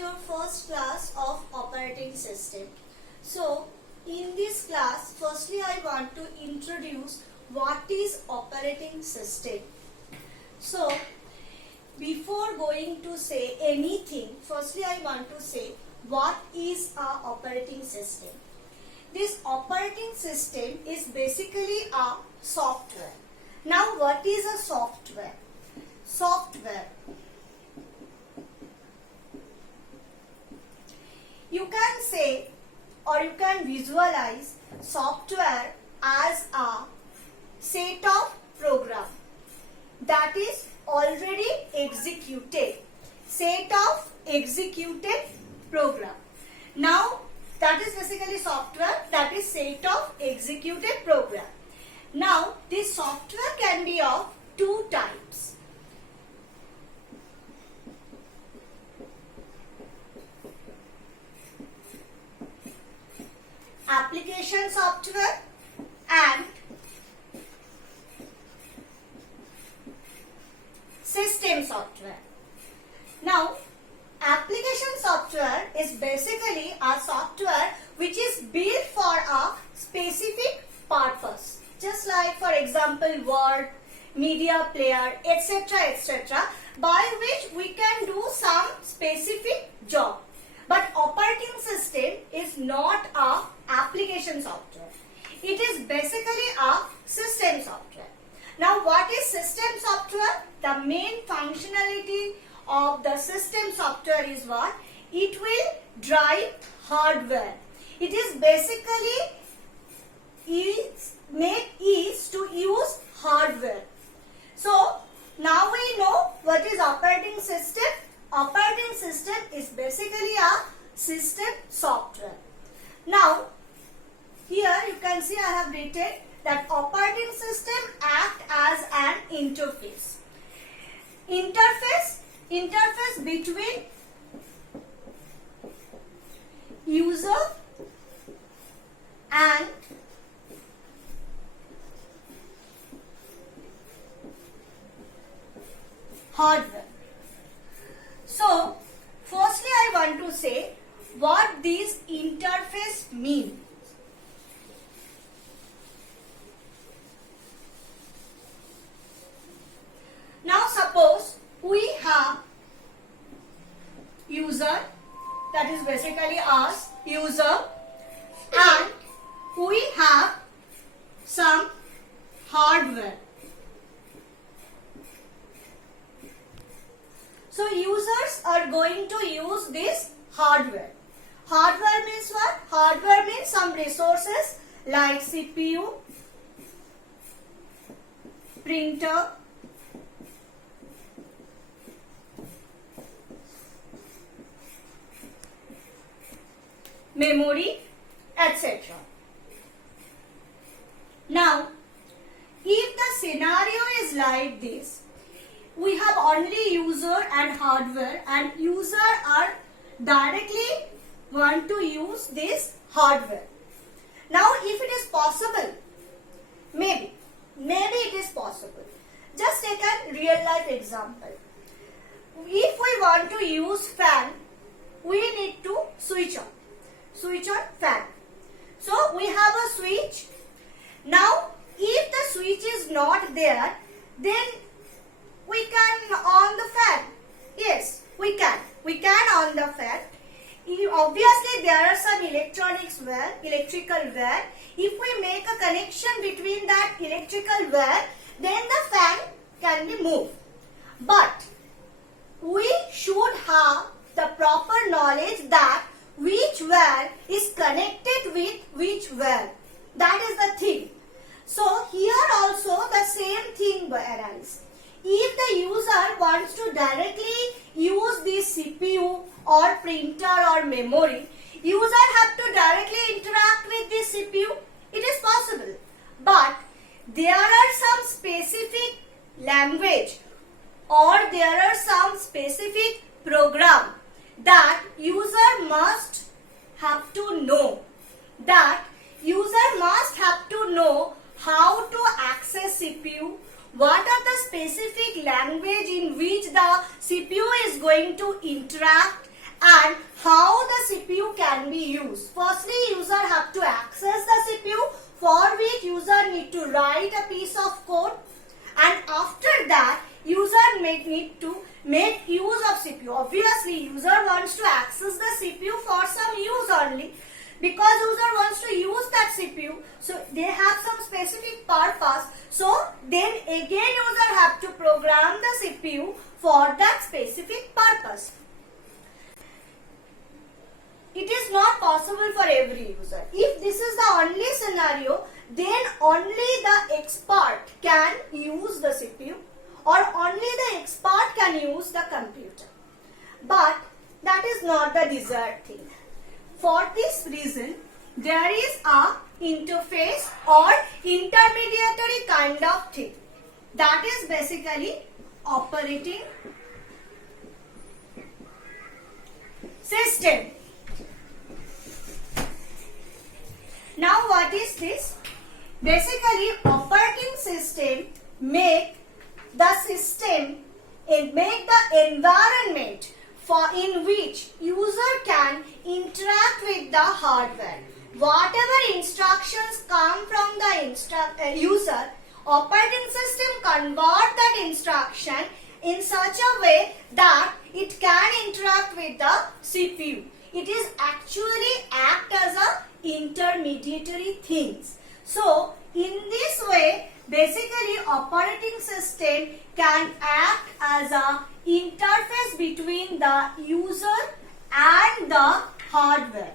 your first class of operating system. So, in this class, firstly I want to introduce what is operating system. So, before going to say anything, firstly I want to say what is a operating system. This operating system is basically a software. Now, what is a software? Software. You can say or you can visualize software as a set of program that is already executed. Set of executed program. Now, that is basically software, that is set of executed program. Now, this software can be of two types. Application software and system software. Now, application software is basically a software which is built for a specific purpose. Just like, for example, Word, media player, etc., by which we can do some specific job. But operating system is not a application software. It is basically a system software. Now, what is system software? The main functionality of the system software is what? It will drive hardware. It is basically make ease to use hardware. So, now we know what is operating system. Operating system is basically a system software. Now, here you can see I have written that operating system act as an interface. Interface between user and hardware. So, firstly I want to say what this interface means. Now, suppose we have user, that is basically us, user, and we have some hardware. So, users are going to use this hardware. Hardware means what? Hardware means some resources like CPU, printer, memory, etc. Now, if the scenario is like this, we have only user and hardware, and user are directly want to use this hardware. Now, if it is possible, maybe it is possible. Just take a real life example. If we want to use fan, we need to switch on fan. So, we have a switch. Now, if the switch is not there, then we can on the fan. Yes, we can. We can on the fan. Obviously, there are some electrical wire. If we make a connection between that electrical wire, then the fan can be moved. But we should have the proper knowledge that which wire is connected with which wire. That is the thing. So, here also the same thing arises. If the user wants to directly use this CPU or printer or memory, user have to directly interact with this CPU. It is possible. But there are some specific language or there are some specific program that user must have to know. That user must have to know how to access CPU, what are the specific language in which the CPU is going to interact, And how the CPU can be used. Firstly, user have to access the CPU, for which user need to write a piece of code, and after that user may need to make use of CPU. Obviously, user wants to access the CPU for some use only, because user wants to use that CPU, so they have some specific purpose. So then again user have to program the CPU for that specific purpose. It is not possible for every user. If this is the only scenario, then only the expert can use the CPU, or only the expert can use the computer. But that is not the desired thing. For this reason, there is a interface or intermediary kind of thing. That is basically operating system. Now what is this? Basically, operating system make the environment in which user can interact with the hardware. Whatever instructions come from the user, operating system convert that instruction in such a way that it can interact with the CPU. It is actually act as a intermediary things. So in this way, basically operating system can act as a interface between the user and the hardware.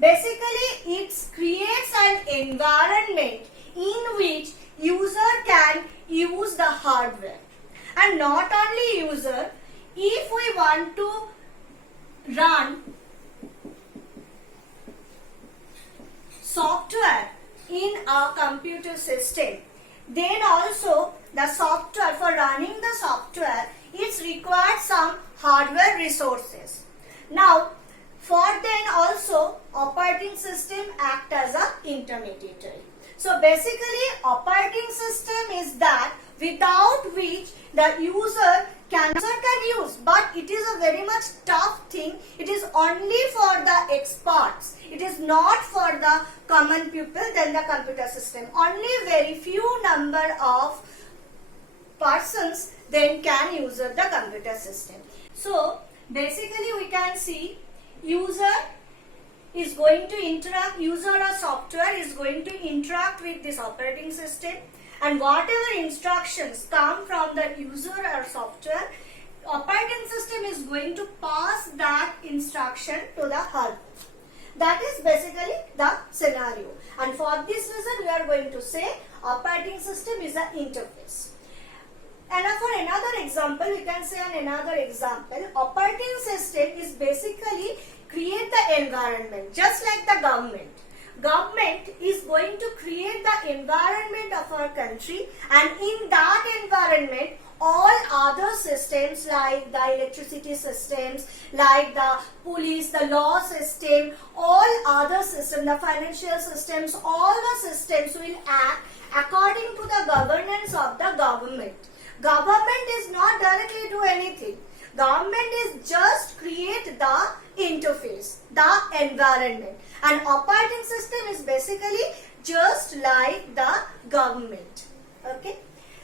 Basically, it creates an environment in which user can use the hardware. And not only user, if we want to run software in a computer system, then also the software, for running the software, it requires some hardware resources. Now, for then also operating system act as a intermediary. So basically, operating system is that without which the user can use, but it is a very much tough thing. It is only for the experts. It is not for the common people than the computer system. Only very few number of persons then can use the computer system. So basically we can see user is going to interact, user or software is going to interact with this operating system, and whatever instructions come from the user or software, operating system is going to pass that instruction to the hardware. That is basically the scenario, and for this reason we are going to say operating system is an interface. And for another example, we can say another example, operating system is basically create the environment, just like the government. Government is going to create the environment of our country, and in that environment all other systems like the electricity systems, like the police, the law system, all other systems, the financial systems, all the systems will act according to the governance of the government. Government is not directly do anything. Government is just create the interface, the environment, and operating system is basically just like the government. Okay.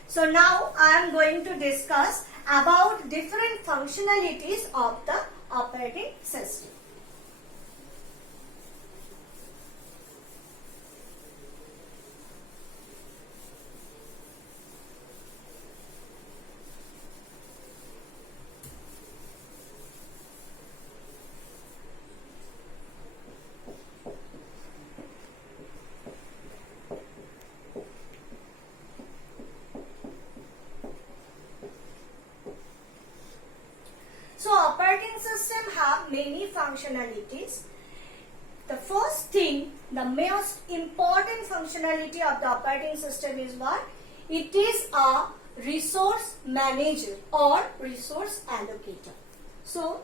So now I am going to discuss about different functionalities of the operating system. So operating system have many functionalities. The first thing, the most important functionality of the operating system is what? It is a resource manager or resource allocator. So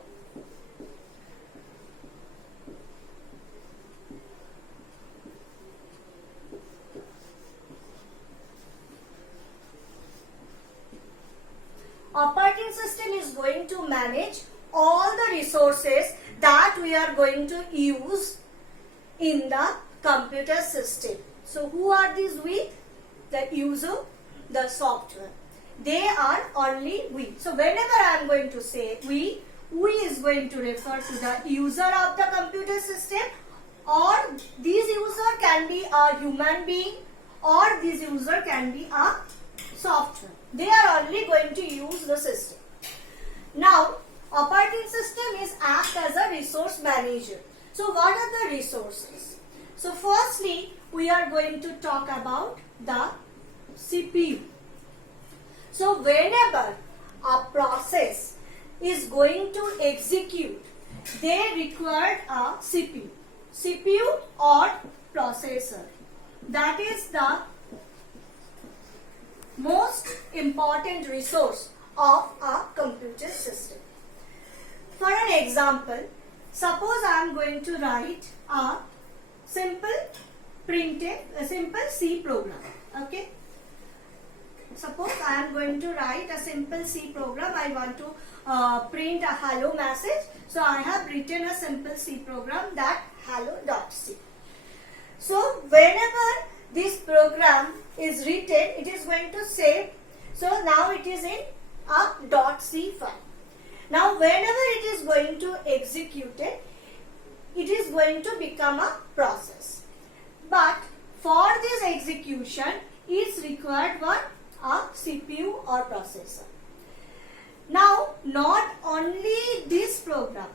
operating system is going to manage all the resources that we are going to use in the computer system. So who are these we? The user, the software. They are only we. So whenever I am going to say we is going to refer to the user of the computer system, or this user can be a human being, or this user can be a software. They are only going to use the system. Now, operating system is act as a resource manager. So what are the resources? So firstly, we are going to talk about the CPU. So whenever a process is going to execute, they require a CPU or processor. That is the most important resource of a computer system. For an example, suppose I am going to write a simple C program. Okay. Suppose I am going to write a simple C program. I want to print a hello message. So I have written a simple C program, that hello.c. So whenever this program is written, it is going to save. So now it is in a .c file. Now whenever it is going to execute it is going to become a process. But for this execution is required one a CPU or processor. Now not only this program,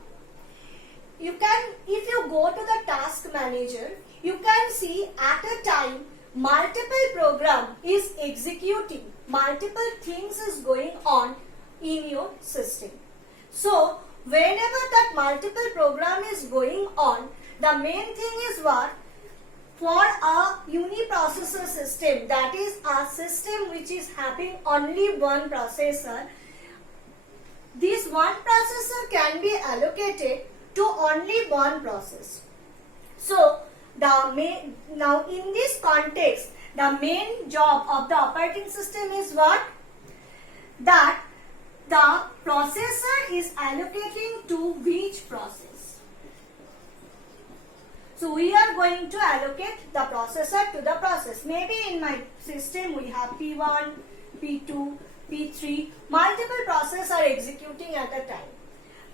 you can, if you go to the task manager, you can see at a time multiple program is executing, multiple things is going on in your system. So whenever that multiple program is going on, the main thing is what? For a uniprocessor system, that is a system which is having only one processor, this one processor can be allocated to only one process. So now in this context, the main job of the operating system is what? That the processor is allocating to which process. So we are going to allocate the processor to the process. Maybe in my system we have P1, P2, P3, multiple processes are executing at a time.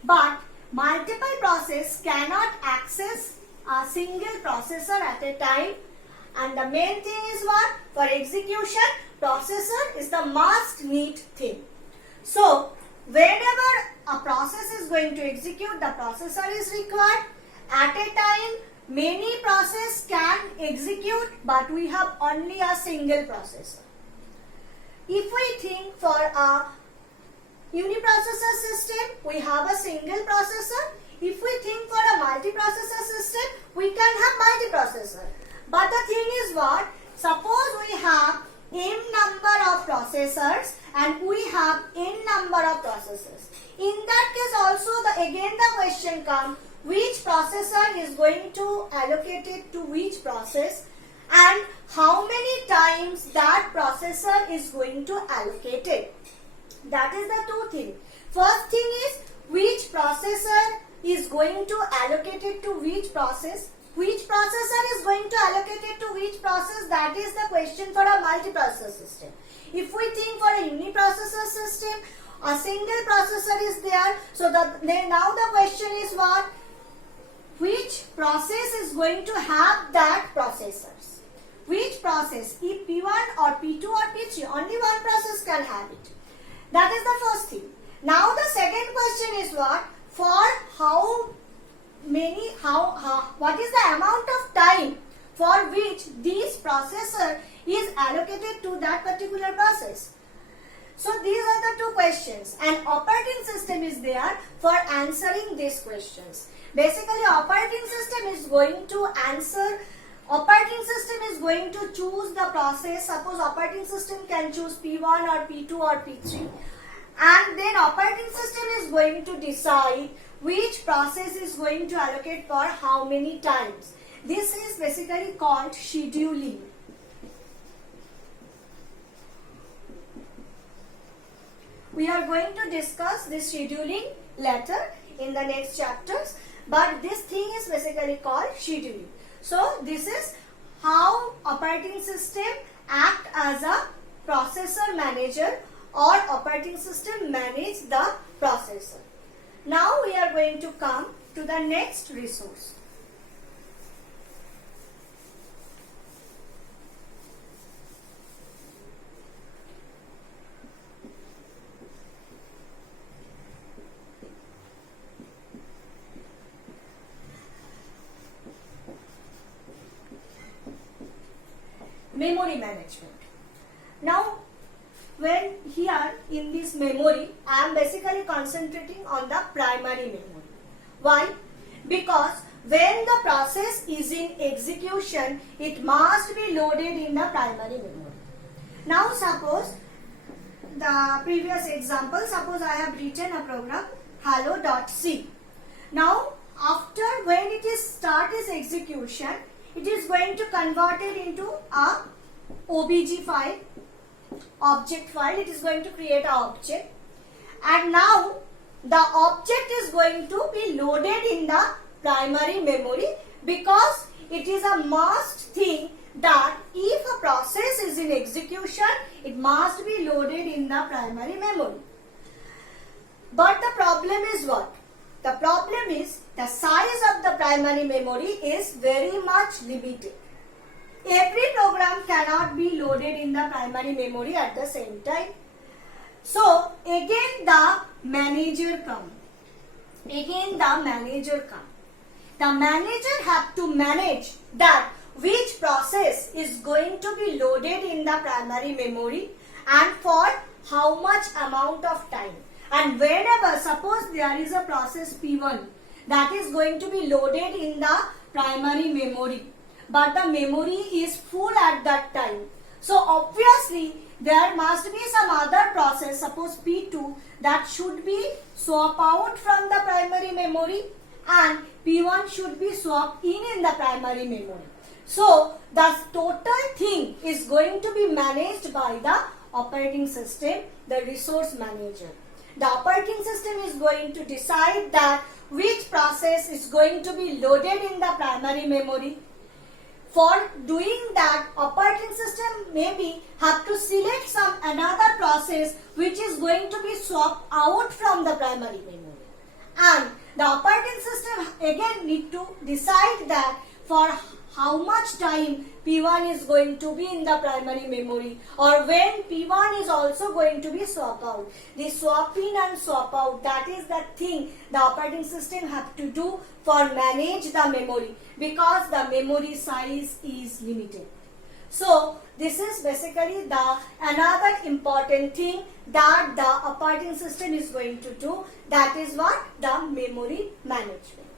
But multiple processes cannot access a single processor at a time. And the main thing is what? For execution, processor is the must need thing. So whenever a process is going to execute, the processor is required. At a time, many processes can execute, but we have only a single processor. If we think for a uniprocessor system, we have a single processor. If we think for a multiprocessor system, we can have multiprocessor. But the thing is what? Suppose we have m number of processors and we have n number of processors. In that case also again the question comes, which processor is going to allocate it to which process and how many times that processor is going to allocate it. That is the two things. First thing is which processor is going to allocate it to which process. Which processor is going to allocate it to which process, that is the question for a multiprocessor system. If we think for a uniprocessor system, a single processor is there. So now the question is what? Which process is going to have that processors? Which process? If P1 or P2 or P3, only one process can have it. That is the first thing. Now the second question is what? For what is the amount of time for which this processor is allocated to that particular process? So these are the two questions, and operating system is there for answering these questions. Basically, operating system is going to answer, operating system is going to choose the process. Suppose operating system can choose P1 or P2 or P3, and then operating system is going to decide which process is going to allocate for how many times. This is basically called scheduling. We are going to discuss this scheduling later in the next chapters. but this thing is basically called scheduling. So this is how operating system act as a processor manager, or operating system manage the processor. Now we are going to come to the next resource. Memory management. Now, when here in this memory, I am basically concentrating on the primary memory. Why? Because when the process is in execution, it must be loaded in the primary memory. Now, suppose the previous example, suppose I have written a program hello.c. Now, after when it is start its execution, it is going to convert it into a OBJ file, object file. It is going to create an object, and now the object is going to be loaded in the primary memory, because it is a must thing that if a process is in execution, it must be loaded in the primary memory. But the problem is what? The problem is the size of the primary memory is very much limited. Every program cannot be loaded in the primary memory at the same time. So again the manager come. The manager have to manage that which process is going to be loaded in the primary memory and for how much amount of time. And whenever, suppose there is a process P1 that is going to be loaded in the primary memory, but the memory is full at that time. So obviously there must be some other process, suppose P2, that should be swapped out from the primary memory, and P1 should be swapped in the primary memory. So the total thing is going to be managed by the operating system, the resource manager. The operating system is going to decide that which process is going to be loaded in the primary memory. For doing that, operating system maybe have to select some another process which is going to be swapped out from the primary memory. And the operating system again need to decide that for how much time P1 is going to be in the primary memory, or when P1 is also going to be swapped out. The swap in and swap out, that is the thing the operating system have to do for manage the memory, because the memory size is limited. So this is basically the another important thing that the operating system is going to do, that is what? The memory management.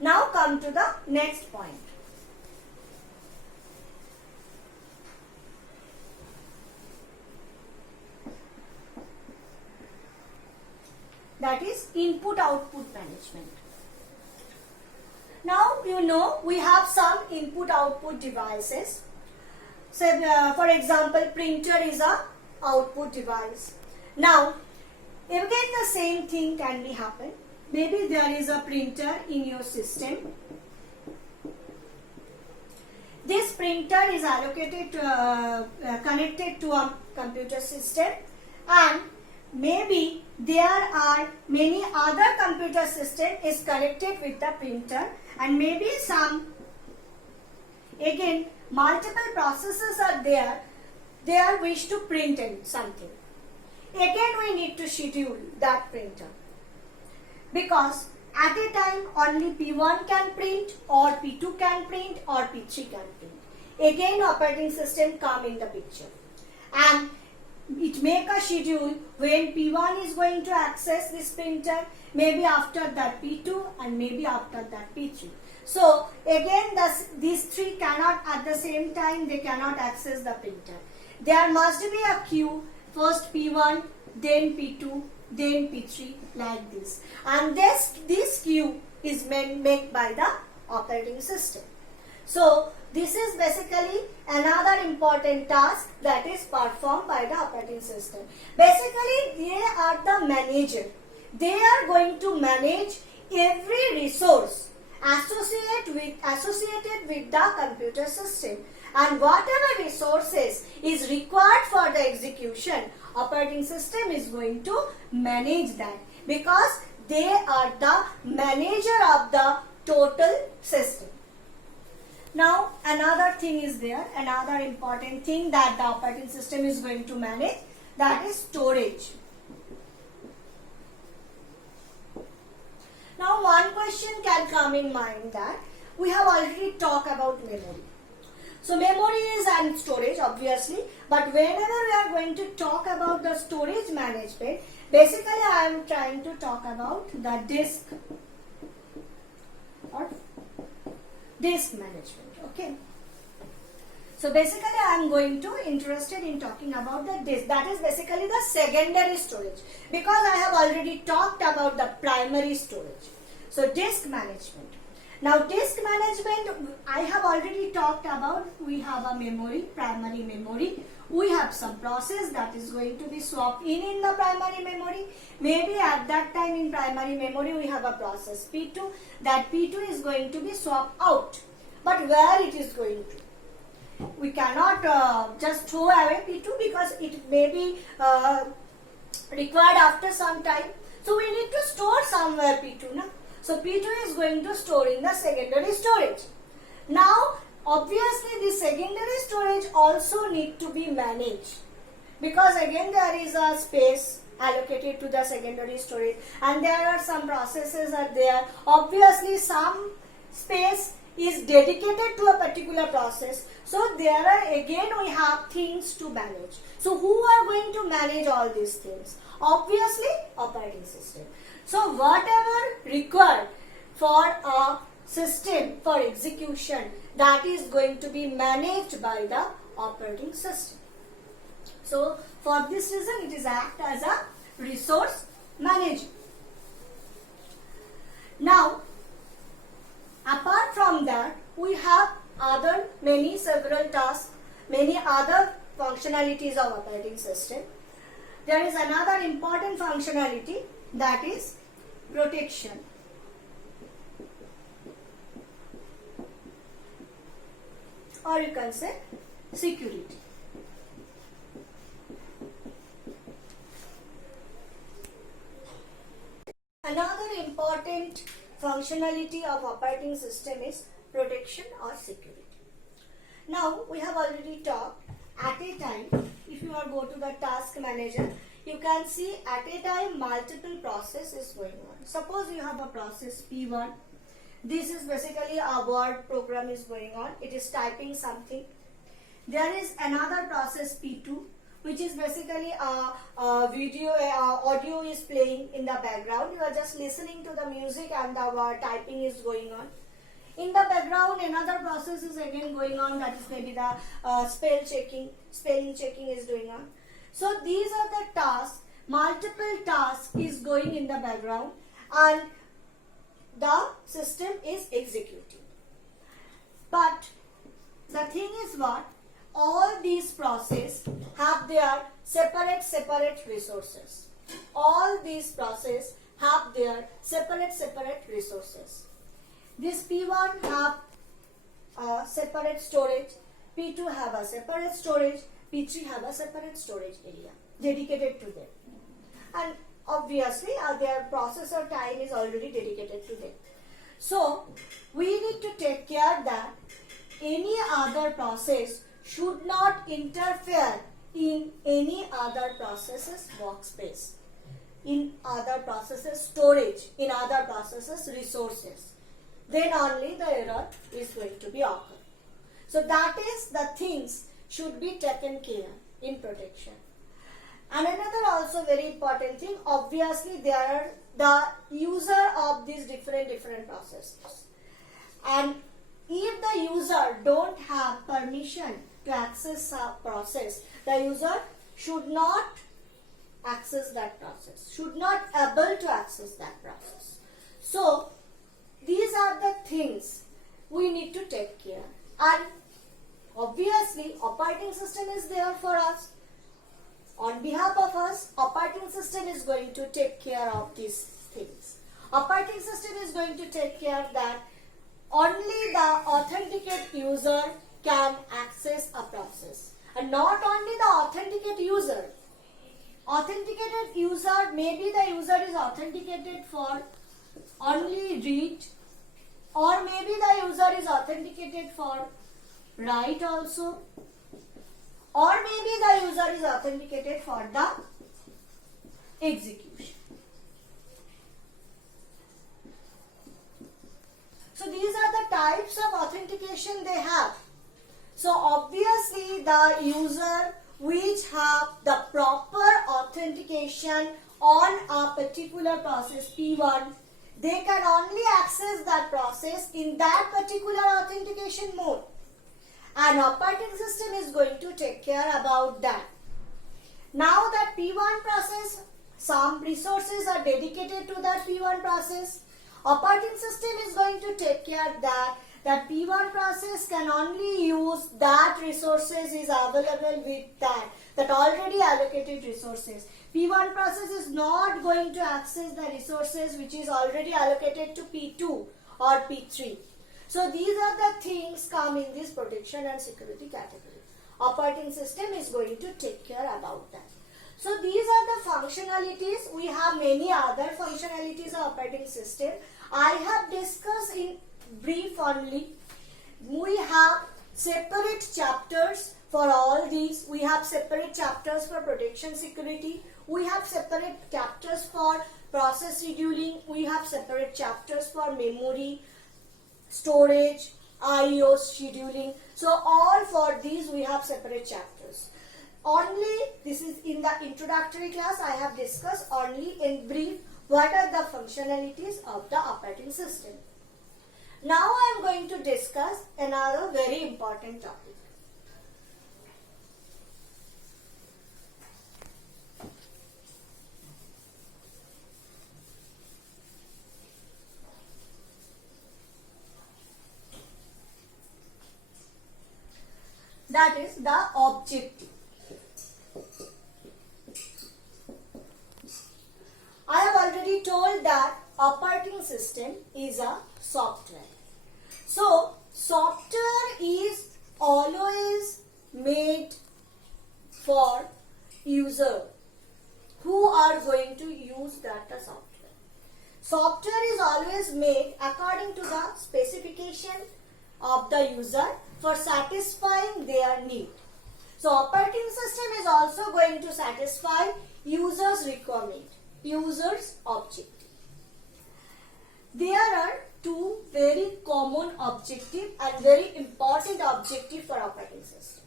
Now come to the next point. That is input-output management. Now you know we have some input-output devices. So for example, printer is a output device. Now again the same thing can be happen. Maybe there is a printer in your system. This printer is allocated connected to a computer system, and maybe there are many other computer system is connected with the printer, and maybe some again multiple processes are there. They are wish to print in something. Again we need to schedule that printer, because at a time only P1 can print, or P2 can print, or P3 can print. Again operating system come in the picture, and it make a schedule when P1 is going to access this printer, maybe after that P2, and maybe after that P3. So again these three cannot at the same time, they cannot access the printer. There must be a queue, first P1, then P2, then P3, like this. And this queue is made by the operating system. So this is basically another important task that is performed by the operating system. Basically they are the manager. They are going to manage every resource associated with the computer system, and whatever resources is required for the execution, operating system is going to manage that, because they are the manager of the total system. Now another thing is there, another important thing that the operating system is going to manage, that is storage. Now one question can come in mind, that we have already talked about memory. So memory is and storage obviously, but whenever we are going to talk about the storage management, basically I am trying to talk about the disk or disk management. Okay. So basically I am going to interested in talking about the disk, that is basically the secondary storage, because I have already talked about the primary storage. So disk management. Now disk management, I have already talked about, we have a memory, primary memory. We have some process that is going to be swapped in the primary memory. Maybe at that time in primary memory we have a process P2, that P2 is going to be swapped out. But where it is going to? We cannot just throw away P2, because it may be required after some time. So we need to store somewhere P2. Na? So P2 is going to store in the secondary storage. Now obviously the secondary storage also need to be managed, because again there is a space allocated to the secondary storage, and there are some processes are there. Obviously some space is dedicated to a particular process. So there are again we have things to manage. So who are going to manage all these things? Obviously operating system. So whatever required for a system for execution, that is going to be managed by the operating system. So for this reason it is act as a resource manager. Now apart from that, we have other several tasks, many other functionalities of operating system. There is another important functionality, that is protection. Or you can say security. Another important functionality of operating system is protection or security. Now we have already talked, at a time, if you are go to the task manager, you can see at a time multiple processes going on. Suppose you have a process P1. This is basically a word program is going on. It is typing something. There is another process P2, which is basically a video, audio is playing in the background. You are just listening to the music and the typing is going on. In the background, another process is again going on, that is maybe the spelling checking is going on. So these are the tasks, multiple tasks is going in the background, and the system is executing. But the thing is what? All these processes have their separate resources. All these processes have their separate resources. This P1 have a separate storage, P2 have a separate storage, P3 have a separate storage area dedicated to them. And obviously their processor time is already dedicated to them. So we need to take care that any other process should not interfere in any other processes workspace, in other processes storage, in other processes resources. Then only the error is going to be occur. So that is the things should be taken care in protection. And another also very important thing, obviously they are the user of these different processes. And if the user don't have permission to access a process, the user should not access that process, should not able to access that process. So these are the things we need to take care. And obviously operating system is there for us. On behalf of us, operating system is going to take care of these things. Operating system is going to take care that only the authenticated user can access a process, and not only the authenticated user. Authenticated user, maybe the user is authenticated for only read, or maybe the user is authenticated for write also, or maybe the user is authenticated for the execution. So these are the types of authentication they have. So obviously the user which have the proper authentication on a particular process P1, they can only access that process in that particular authentication mode. And operating system is going to take care about that. Now that P1 process, some resources are dedicated to that P1 process. Operating system is going to take care that P1 process can only use that resources is available with that already allocated resources. P1 process is not going to access the resources which is already allocated to P2 or P3. So these are the things come in this protection and security category. Operating system is going to take care about that. So these are the functionalities. We have many other functionalities of operating system. I have discussed in brief only. We have separate chapters for all these. We have separate chapters for protection security. We have separate chapters for process scheduling. We have separate chapters for memory, storage, I/O scheduling. So all for these we have separate chapters. Only this is in the introductory class I have discussed only in brief what are the functionalities of the operating system. Now I am going to discuss another very important topic. That is the objective. I have already told that operating system is a software. So software is always made for user who are going to use that software. Software is always made according to the specification of the user for satisfying their need. So operating system is also going to satisfy user's requirement, user's objective. There are two very common objective and very important objective for operating system.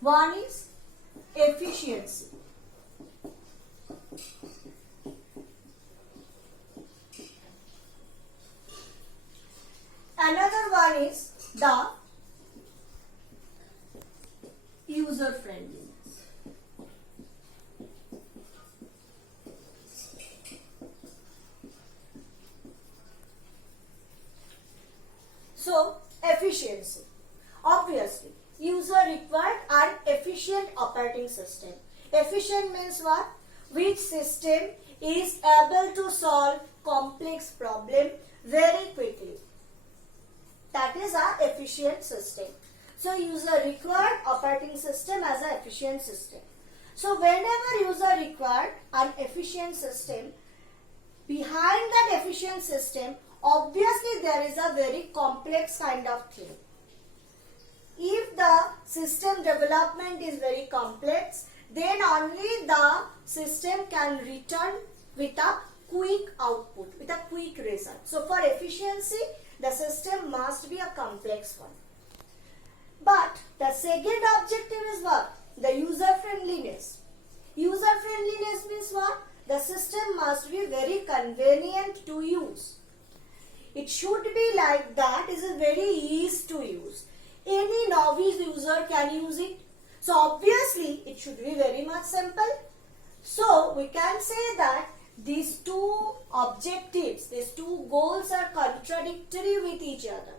One is efficiency. Another one is the user friendliness. So efficiency. Obviously, user required an efficient operating system. Efficient means what? Which system is able to solve complex problem very quickly. That is our efficient system. So user required operating system as an efficient system. So whenever user required an efficient system, behind that efficient system, obviously there is a very complex kind of thing. If the system development is very complex, then only the system can return with a quick output, with a quick result. So for efficiency, the system must be a complex one. But the second objective is what? The user friendliness. User friendliness means what? The system must be very convenient to use. It should be like that. It is very easy to use. Any novice user can use it. So obviously it should be very much simple. So we can say that these two objectives, these two goals are contradictory with each other.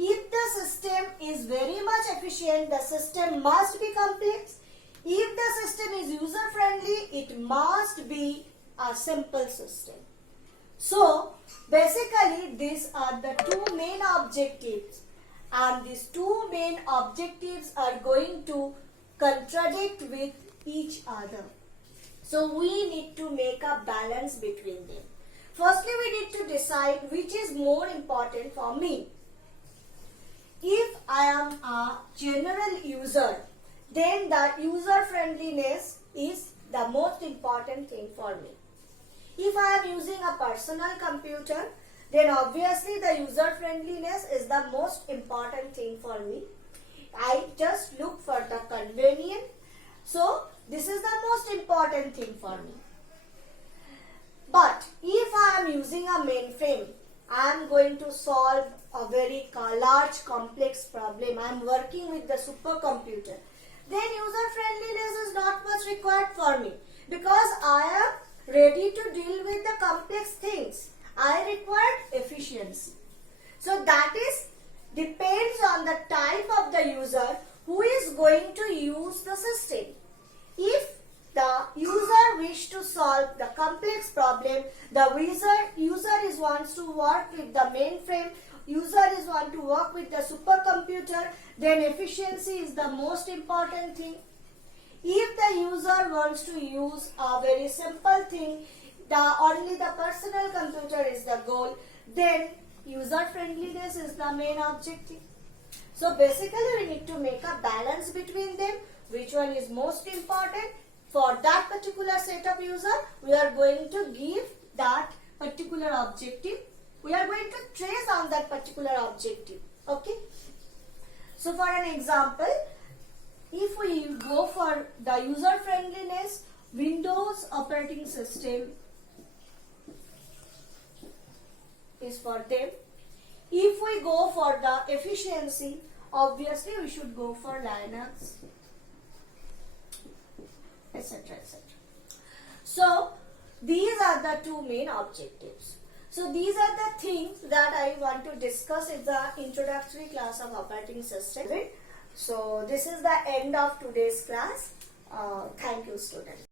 If the system is very much efficient, the system must be complex. If the system is user friendly, it must be a simple system. So basically these are the two main objectives, and these two main objectives are going to contradict with each other. So we need to make a balance between them. Firstly, we need to decide which is more important for me. If I am a general user, then the user friendliness is the most important thing for me. If I am using a personal computer, then obviously the user friendliness is the most important thing for me. I just look for the convenience. So this is the most important thing for me. But if I am using a mainframe, I am going to solve a very large complex problem. I am working with the supercomputer. Then user friendliness is not much required for me, because I am ready to deal with the complex things. I require efficiency. So that is depends on the type of the user who is going to use the system. If the user wish to solve the complex problem, the user is wants to work with the mainframe, user is want to work with the supercomputer, then efficiency is the most important thing. If the user wants to use a very simple thing, only the personal computer is the goal, then user friendliness is the main objective. So basically we need to make a balance between them. Which one is most important? For that particular set of user, we are going to give that particular objective. We are going to trace on that particular objective. Okay. So for an example, if we go for the user friendliness, Windows operating system is for them. If we go for the efficiency, obviously we should go for Linux, etc., etc. So these are the two main objectives. So these are the things that I want to discuss in the introductory class of operating system. So this is the end of today's class. Thank you, students.